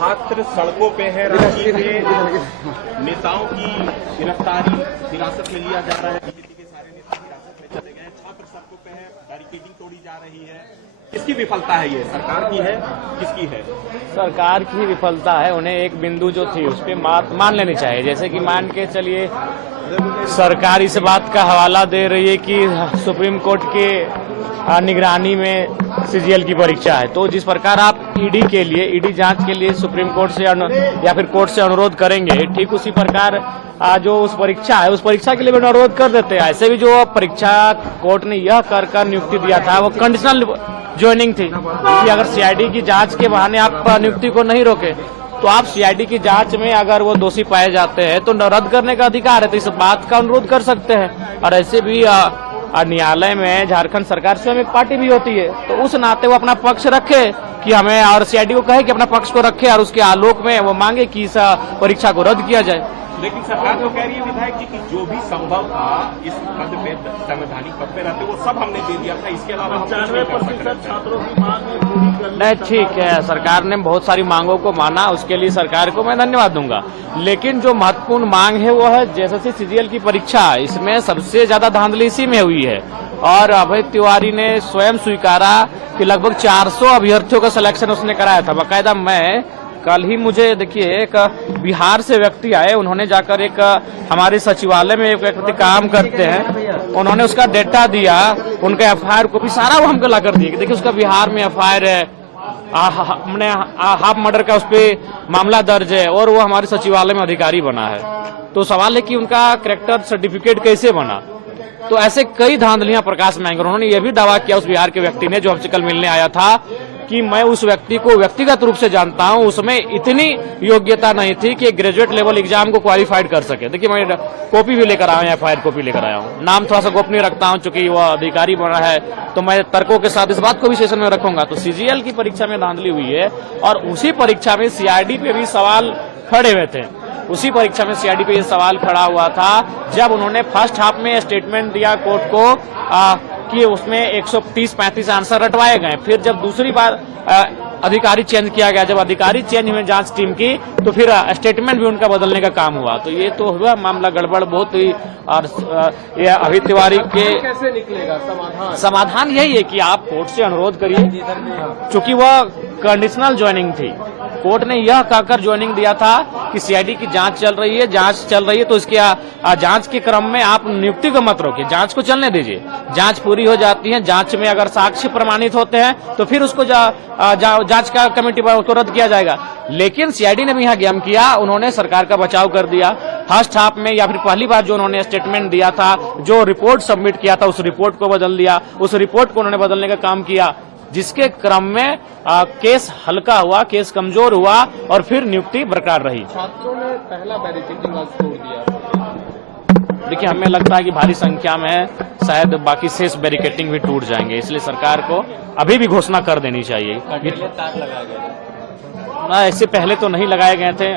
छात्र सड़कों पे है, रांची में नेताओं की गिरफ्तारी हिरासत में लिया जा रहा है, बीजेपी के सारे नेता हिरासत में चले गए, छात्र सड़कों पे है, बैरिकेडिंग तोड़ी जा रही है। किसकी विफलता है ये, सरकार की है, किसकी है? सरकार की विफलता है। उन्हें एक बिंदु जो थी उस पर मान लेनी चाहिए। जैसे कि मान के चलिए सरकार इस बात का हवाला दे रही है कि सुप्रीम कोर्ट के निगरानी में सीजीएल की परीक्षा है, तो जिस प्रकार आप ईडी के लिए, ईडी जांच के लिए सुप्रीम कोर्ट से या फिर कोर्ट से अनुरोध करेंगे, ठीक उसी प्रकार जो उस परीक्षा है उस परीक्षा के लिए भी अनुरोध कर देते हैं। ऐसे भी जो परीक्षा कोर्ट ने यह कर नियुक्ति दिया था वो कंडीशनल ज्वाइनिंग थी कि अगर सीआईडी की जांच के बहाने आप नियुक्ति को नहीं रोके तो आप सीआईडी की जांच में अगर वो दोषी पाए जाते हैं तो रद्द करने का अधिकार है, तो इस बात का अनुरोध कर सकते हैं। और ऐसे भी न्यायालय में झारखंड सरकार स्वयं एक पार्टी भी होती है, तो उस नाते वो अपना पक्ष रखे कि हमें, और सीआईडी को कहे कि अपना पक्ष को रखे और उसके आलोक में वो मांगे कि इस परीक्षा को रद्द किया जाए। लेकिन सरकार तो कह रही है विधायक जी कि जो भी संभव था इस पद पे, संवैधानिक पद पे रहते वो सब हमने दे दिया था, इसके अलावा 95% छात्रों की मांग पूरी कर। नहीं, ठीक है, सरकार ने बहुत सारी मांगों को माना, उसके लिए सरकार को मैं धन्यवाद दूंगा। लेकिन जो महत्वपूर्ण मांग है वो है जैसे सीजीएल की परीक्षा, इसमें सबसे ज्यादा धांधली इसी में हुई है। और अभय तिवारी ने स्वयं स्वीकारा कि लगभग 400 अभ्यर्थियों का सिलेक्शन उसने कराया था। बाकायदा मैं कल ही, मुझे देखिए, एक बिहार से व्यक्ति आए, उन्होंने जाकर एक हमारे सचिवालय में एक व्यक्ति काम करते हैं, उन्होंने उसका डेटा दिया, उनके एफआईआर को भी सारा वो हमको ला कर दिया कि देखिए उसका बिहार में एफआईआर है, हमने हाफ मर्डर का उस पर मामला दर्ज है और वो हमारे सचिवालय में अधिकारी बना है। तो सवाल है कि उनका कैरेक्टर सर्टिफिकेट कैसे बना। तो ऐसे कई धांधलियां प्रकाश में आएंगे। उन्होंने ये भी दावा किया उस बिहार के व्यक्ति ने, जो हमसे कल मिलने आया था, कि मैं उस व्यक्ति को व्यक्तिगत रूप से जानता हूं, उसमें इतनी योग्यता नहीं थी कि ग्रेजुएट लेवल एग्जाम को क्वालिफाइड कर सके। देखिए मैं कॉपी भी लेकर आया हूं, एफआईआर कॉपी लेकर आया हूं, नाम थोड़ा सा गोपनीय रखता हूं चूंकि वह अधिकारी बना है, तो मैं तर्कों के साथ इस बात को भी सेशन में रखूंगा। तो सीजीएल की परीक्षा में धांधली हुई है और उसी परीक्षा में सीआईडी पे भी सवाल खड़े हुए थे। उसी परीक्षा में सीआईडी पे ये सवाल खड़ा हुआ था जब उन्होंने फर्स्ट हाफ में स्टेटमेंट दिया कोर्ट को कि उसमें 130-35 आंसर रटवाए गए। फिर जब दूसरी बार अधिकारी चेंज किया गया, जब अधिकारी चेंज हुए जांच टीम की, तो फिर स्टेटमेंट भी उनका बदलने का काम हुआ। तो ये तो हुआ मामला गड़बड़ बहुत हुई। और ये अभय तिवारी के कैसे निकलेगा समाधान यही है कि आप कोर्ट से अनुरोध करिए, चूंकि वह कंडीशनल ज्वाइनिंग थी। कोर्ट ने यह कहकर ज्वाइनिंग दिया था कि सीआईडी की जांच चल रही है, तो इसके जांच के क्रम में आप नियुक्ति को मत रोकिए, जांच को चलने दीजिए। जांच पूरी हो जाती है, जांच में अगर साक्ष्य प्रमाणित होते हैं तो फिर उसको जांच का कमेटी पर उसको रद्द किया जाएगा। लेकिन सीआईडी ने भी यहाँ गेम किया, उन्होंने सरकार का बचाव कर दिया। फर्स्ट हाफ में या फिर पहली बार जो उन्होंने स्टेटमेंट दिया था, जो रिपोर्ट सबमिट किया था, उस रिपोर्ट को बदल दिया, उस रिपोर्ट को उन्होंने बदलने का काम किया, जिसके क्रम में केस हल्का हुआ, केस कमजोर हुआ और फिर नियुक्ति बरकरार रही। छात्रों ने पहला बैरिकेडिंग आज तोड़ दिया। देखिए, हमें लगता है कि भारी संख्या में शायद बाकी शेष बैरिकेडिंग भी टूट जाएंगे, इसलिए सरकार को अभी भी घोषणा कर देनी चाहिए। तार लगाए गए ऐसे पहले तो नहीं लगाए गए थे।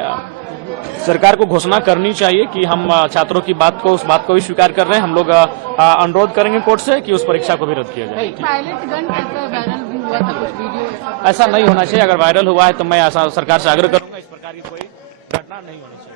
सरकार को घोषणा करनी चाहिए कि हम छात्रों की बात को, उस बात को भी स्वीकार कर रहे हैं। हम लोग अनुरोध करेंगे कोर्ट से कि उस परीक्षा को भी रद्द किया जाए। पायलट गन ऐसा वायरल भी हुआ था, कुछ वीडियो ऐसा नहीं होना चाहिए। अगर वायरल हुआ है तो मैं सरकार से आग्रह करूंगा इस प्रकार की कोई घटना नहीं होनी चाहिए।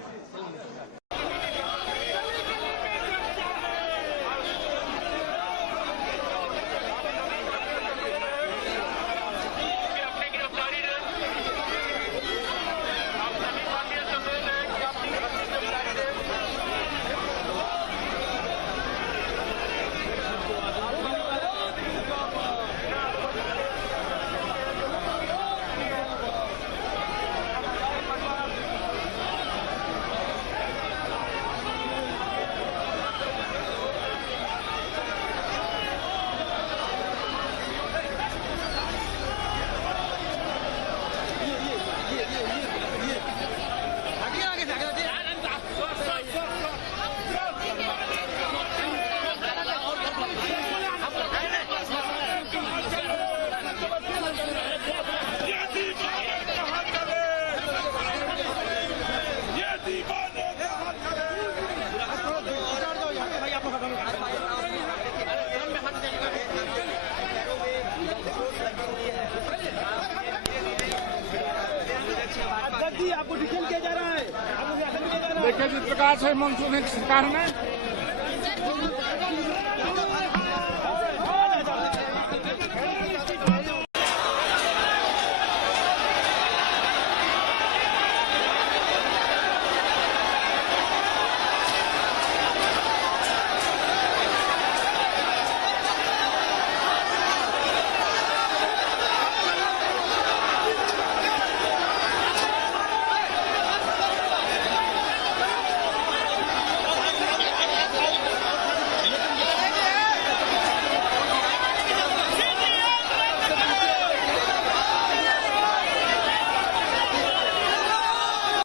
जी आपको डिटेन किया जा रहा है, आपको हिरासत में लिया जा रहा है। देखिए जिस प्रकार से मानसून सरकार ने